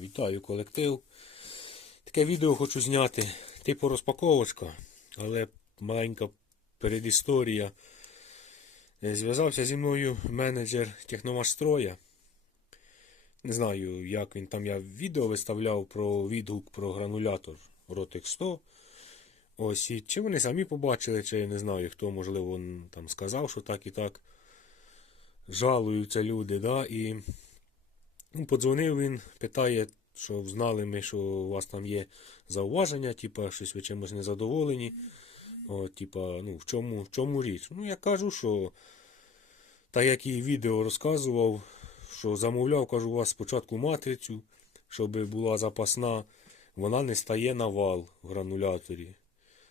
Вітаю колектив. Таке відео хочу зняти. Типу розпаковочка, але маленька передісторія. Е, Зв'язався зі мною менеджер Техномашстроя. Не знаю, як він там я відео виставляв про відгук про гранулятор Rotec 100. Ось, і чи вони самі побачили, чи не знаю, хто, можливо, там сказав, що так і так жалуються люди, да, і ну, подзвонив він, питає, що знали ми, що у вас там є зауваження, типа, щось ви чимось незадоволені. Типа, ну, в чому, в чому річ? Ну, я кажу, що так як і відео розказував, що замовляв, кажу, у вас спочатку матрицю, щоб була запасна, вона не стає на вал в грануляторі.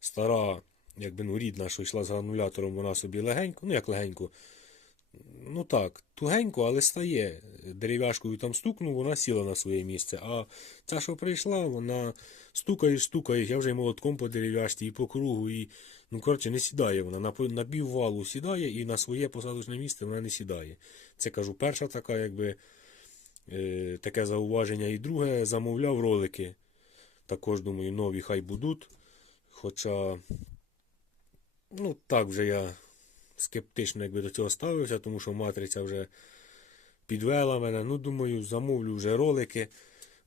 Стара, якби ну, рідна, що йшла з гранулятором, вона собі легенько, ну як легенько, ну так, тугенько, але стає. Дерев'яшкою там стукнув, вона сіла на своє місце. А ця, що прийшла, вона стукаєш, стукаєш, я вже й молотком по дерев'яшці і по кругу, і, ну, коротше, не сідає вона. На, на піввалу сідає і на своє посадочне місце вона не сідає. Це кажу, перша така, якби, е, таке зауваження. І друге, замовляв ролики. Також, думаю, нові хай будуть. Хоча, ну, так вже я скептично якби до цього ставився, тому що матриця вже підвела мене. Ну, думаю, замовлю вже ролики.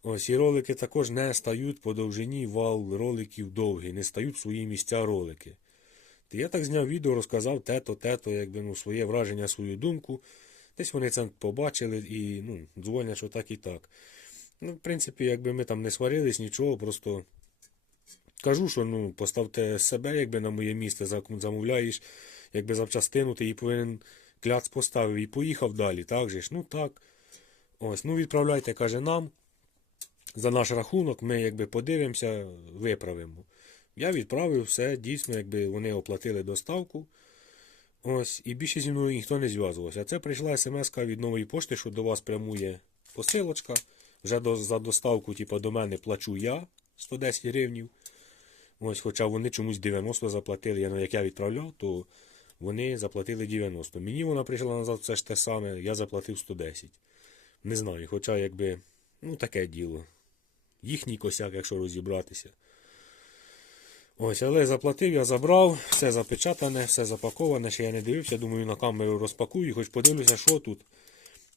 Ось і ролики також не стають по довжині вал роликів довгий, не стають в свої місця ролики. Та я так зняв відео, розказав те-то, те-то, якби ну, своє враження, свою думку. Десь вони це побачили і ну, дзвонять, що так і так. Ну, в принципі, якби ми там не сварились, нічого, просто кажу, що ну, поставте себе, якби на моє місце замовляєш, якби запчастину, ти її повинен кляц поставив і поїхав далі, так же ж? Ну так. Ось, ну відправляйте, каже, нам. За наш рахунок ми якби подивимося, виправимо. Я відправив все, дійсно, якби вони оплатили доставку. Ось, і більше зі мною ніхто не зв'язувався. Це прийшла смс від нової пошти, що до вас прямує посилочка. Вже до, за доставку, типу, до мене плачу я 110 гривнів. Ось, хоча вони чомусь 90 заплатили. Я, ну, як я відправляв, то вони заплатили 90. Мені вона прийшла назад все ж те саме, я заплатив 110. Не знаю, хоча якби, ну таке діло. Їхній косяк, якщо розібратися. Ось, але заплатив, я забрав, все запечатане, все запаковане, ще я не дивився, думаю, на камеру розпакую, хоч подивлюся, що тут.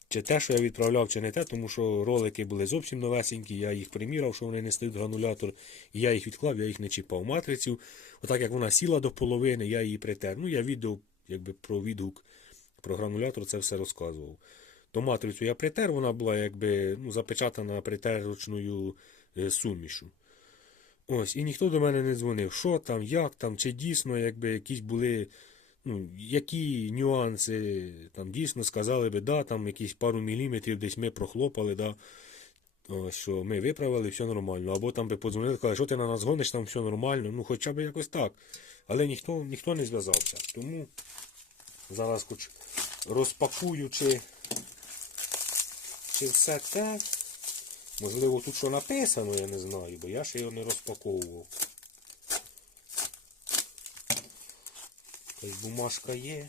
Чи те, що я відправляв, чи не те, тому що ролики були зовсім новесенькі, я їх приміряв, що вони не стають гранулятор, і я їх відклав, я їх не чіпав. Матрицю, отак як вона сіла до половини, я її притер. Ну, я відео якби, про відгук про гранулятор це все розказував. То матрицю я притер, вона була якби ну, запечатана притерочною е, сумішу. Ось, і ніхто до мене не дзвонив. Що там, як там, чи дійсно якби якісь були, ну, які нюанси, там дійсно сказали би, да, там якісь пару міліметрів десь ми прохлопали, да, що ми виправили, все нормально. Або там би подзвонили, сказали, що ти на нас гониш, там все нормально. Ну, хоча б якось так. Але ніхто, ніхто не зв'язався. Тому зараз хоч розпакую, чи, чи все те. Можливо, тут що написано, я не знаю, бо я ще його не розпаковував. Якась бумажка є.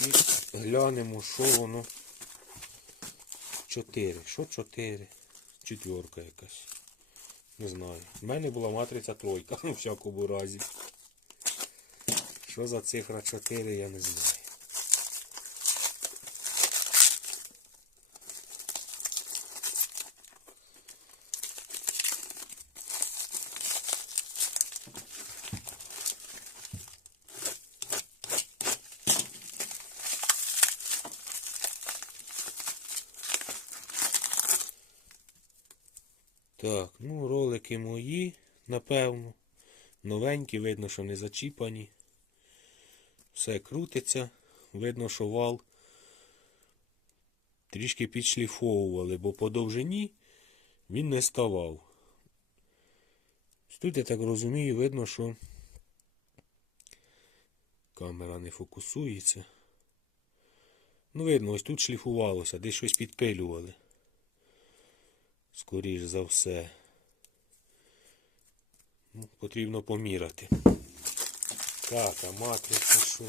І глянемо, що воно. Чотири. Що чотири? Четверка якась. Не знаю. У мене була матриця тройка, у всякому разі. Що за цифра 4, я не знаю. Так, ну ролики мої, напевно. Новенькі, видно, що не зачіпані. Все крутиться. Видно, що вал трішки підшліфовували, бо по довжині він не ставав. Тут, я так розумію, видно, що камера не фокусується. Ну, видно, ось тут шліфувалося, десь щось підпилювали. Скоріш за все. Потрібно поміряти. Так, а матриця що?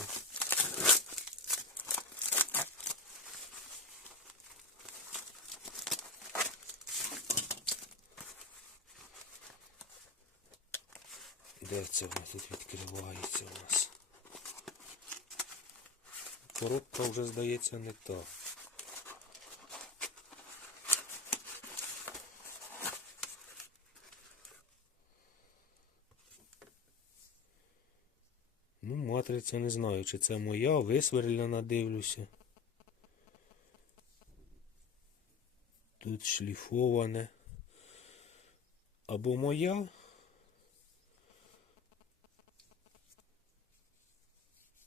Де це воно тут відкривається у нас? Коробка вже здається не та. Ну, матриця не знаю, чи це моя, висверлена дивлюся. Тут шліфоване. Або моя.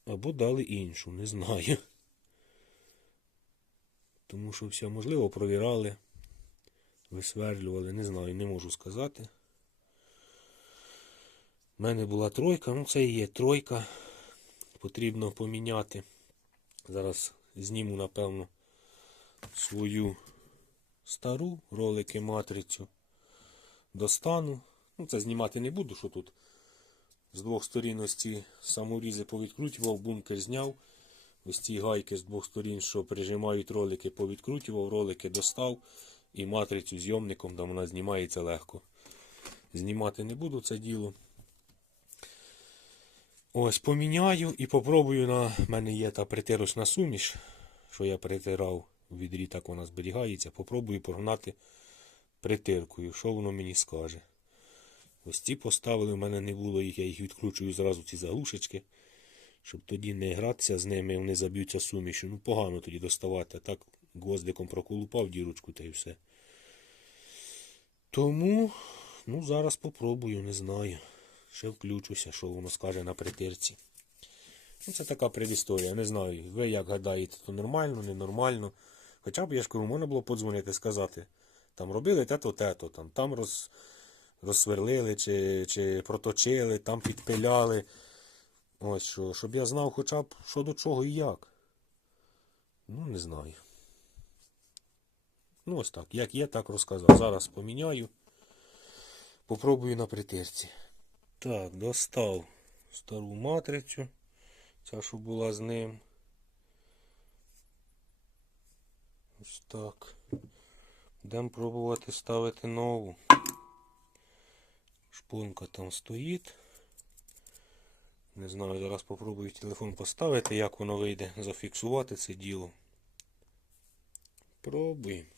Або дали іншу, не знаю. Тому що все можливо провірали, висверлювали, не знаю, не можу сказати. У мене була тройка, ну це і є тройка. Потрібно поміняти. Зараз зніму, напевно, свою стару ролики матрицю. Достану. Ну, це знімати не буду, що тут з двох сторін ось ці саморізи повідкрутював, бункер зняв. Ось ці гайки з двох сторін, що прижимають ролики, повідкрутював, ролики достав і матрицю зйомником, там вона знімається легко. Знімати не буду це діло. Ось поміняю і попробую на мене є та притирочна суміш, що я притирав в відрі, так вона зберігається. Попробую прогнати притиркою, що воно мені скаже. Ось ці поставили, в мене не було їх, я їх відкручую зразу ці заглушечки, щоб тоді не гратися з ними, вони заб'ються сумішю. Ну, погано тоді доставати. А так гвоздиком проколупав дірочку та й все. Тому, ну, зараз попробую, не знаю. Ще включуся, що воно скаже на притирці. Ну, це така предісторія, не знаю. Ви як гадаєте, то нормально, ненормально. Хоча б я ж кажу, можна було подзвонити, сказати. Там робили те-то, те-то, там, там роз, розсверлили чи, чи проточили, там підпиляли. Ось що, щоб я знав хоча б що до чого і як. Ну, не знаю. Ну, ось так. Як є, так розказав. Зараз поміняю. Попробую на притирці. Так, достав стару матрицю. Ця, що була з ним. Ось так. Будемо пробувати ставити нову. Шпунка там стоїть. Не знаю, зараз попробую телефон поставити, як воно вийде, зафіксувати це діло. Пробуємо.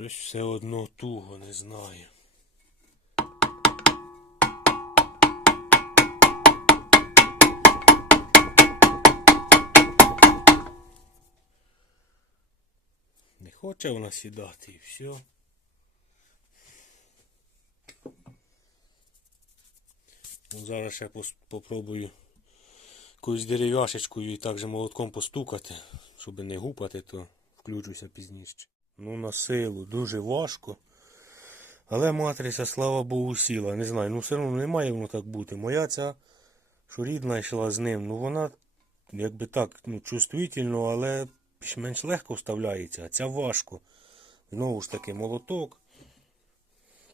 Щось все одно туго, не знаю. Не хоче вона сідати і все. Ну, зараз ще попробую якоюсь дерев'яшечкою і так же молотком постукати, щоб не гупати, то включуся пізніше. Ну, на силу, дуже важко. Але матриця, слава Богу, сіла. Не знаю, ну все одно не має воно так бути. Моя ця, що рідна йшла з ним, ну вона якби так, ну, чувствительно, але більш-менш легко вставляється, а ця важко. Знову ж таки, молоток,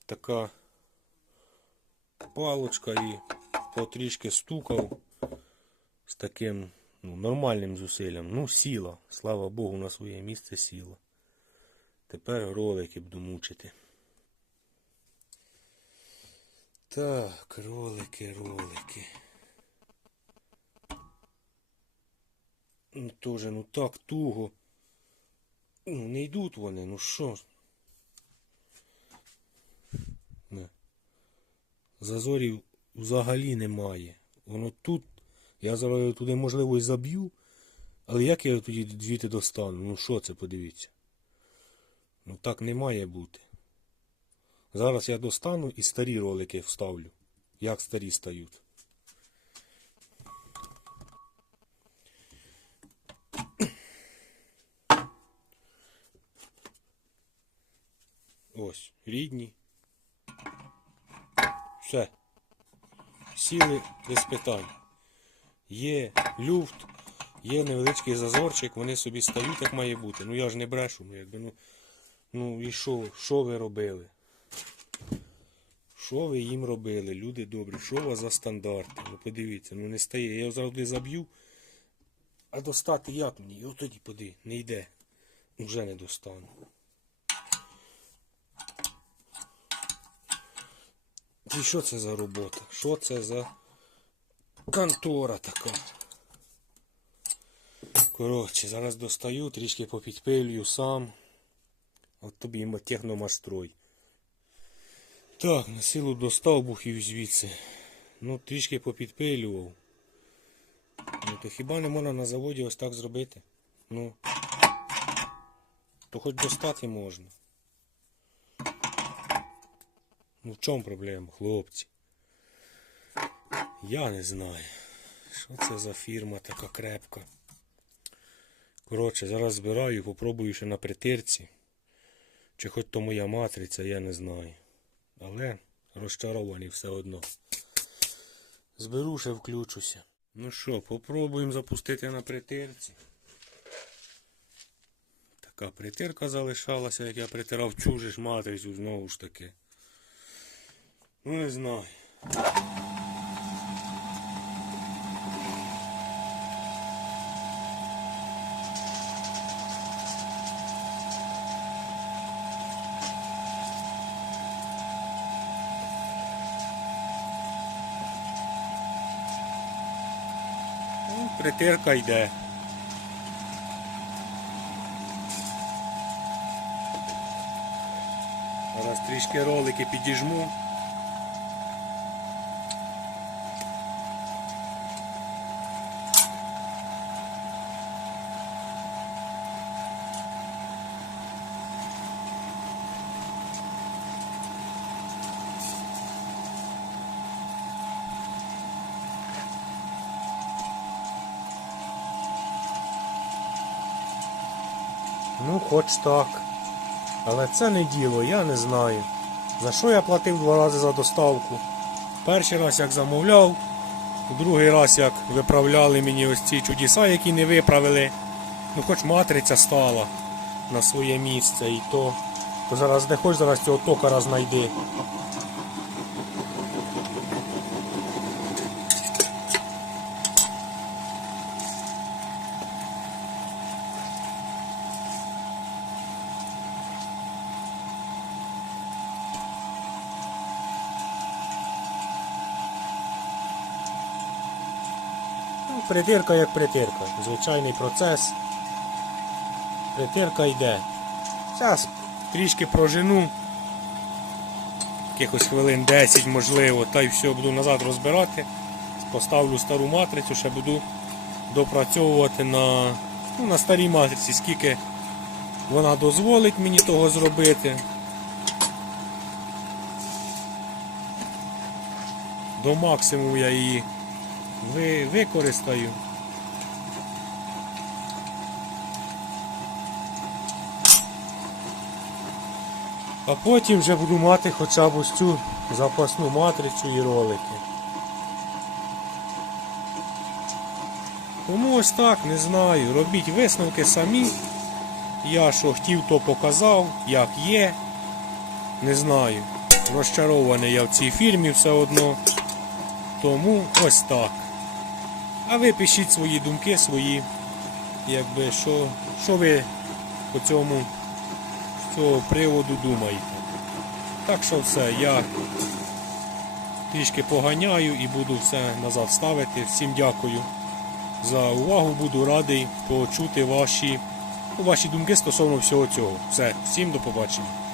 така палочка і потрішки стукав з таким ну, нормальним зусиллям. Ну, сіла. Слава Богу, на своє місце сіла. Тепер ролики буду мучити. Так, ролики, ролики. Ну, тоже, ну так туго. Ну, не йдуть вони, ну що? ж. Зазорів взагалі немає. Воно тут. Я зараз туди, можливо, і заб'ю. Але як я його тоді звідти достану? Ну що це, подивіться. Ну так не має бути. Зараз я достану і старі ролики вставлю. Як старі стають. Ось, рідні. Все. сіли без питань. Є люфт, є невеличкий зазорчик, вони собі стають, як має бути. Ну я ж не брешу, ну якби ну. Ну і що, що ви робили? Що ви їм робили, люди добрі? Що у вас за стандарти? Ну подивіться, ну не стає. Я його завжди заб'ю. А достати як мені? От тоді поди, не йде. Вже не достану. І що це за робота? Що це за контора така? Коротше, зараз достаю, трішки попідпилюю сам. От тобі і техномастрой. Так, на силу достав бухів звідси. Ну, трішки попідпилював. Ну, то хіба не можна на заводі ось так зробити? Ну. То хоч достати можна. Ну в чому проблема, хлопці? Я не знаю. Що це за фірма така крепка? Коротше, зараз збираю, попробую ще на притирці. Чи хоч то моя матриця, я не знаю. Але розчарований все одно. Зберу ще включуся. Ну що, попробуємо запустити на притирці. Така притирка залишалася, як я притирав чужу ж матрицю знову ж таки. Ну не знаю. Притирка йде. Зараз трішки ролики підіжму. Ну, хоч так. Але це не діло, я не знаю. За що я платив два рази за доставку? Перший раз як замовляв, другий раз як виправляли мені ось ці чудеса, які не виправили. Ну хоч матриця стала на своє місце і то. То зараз де хоч зараз цього токара знайди. Ну, притирка як притирка. Звичайний процес. Притирка йде. Зараз трішки прожену. Якихось хвилин 10 можливо, та й все буду назад розбирати. Поставлю стару матрицю, ще буду допрацьовувати на, ну, на старій матриці, скільки вона дозволить мені того зробити. До максимуму я її використаю. А потім вже буду мати хоча б ось цю запасну матрицю і ролики. Тому ось так, не знаю. Робіть висновки самі. Я що хотів, то показав, як є. Не знаю. Розчарований я в цій фірмі все одно. Тому ось так. А ви пишіть свої думки, свої, якби, що, що ви по цьому цього приводу думаєте. Так що все, я трішки поганяю і буду все назад ставити. Всім дякую за увагу, буду радий почути ваші, ваші думки стосовно всього цього. Все, всім до побачення.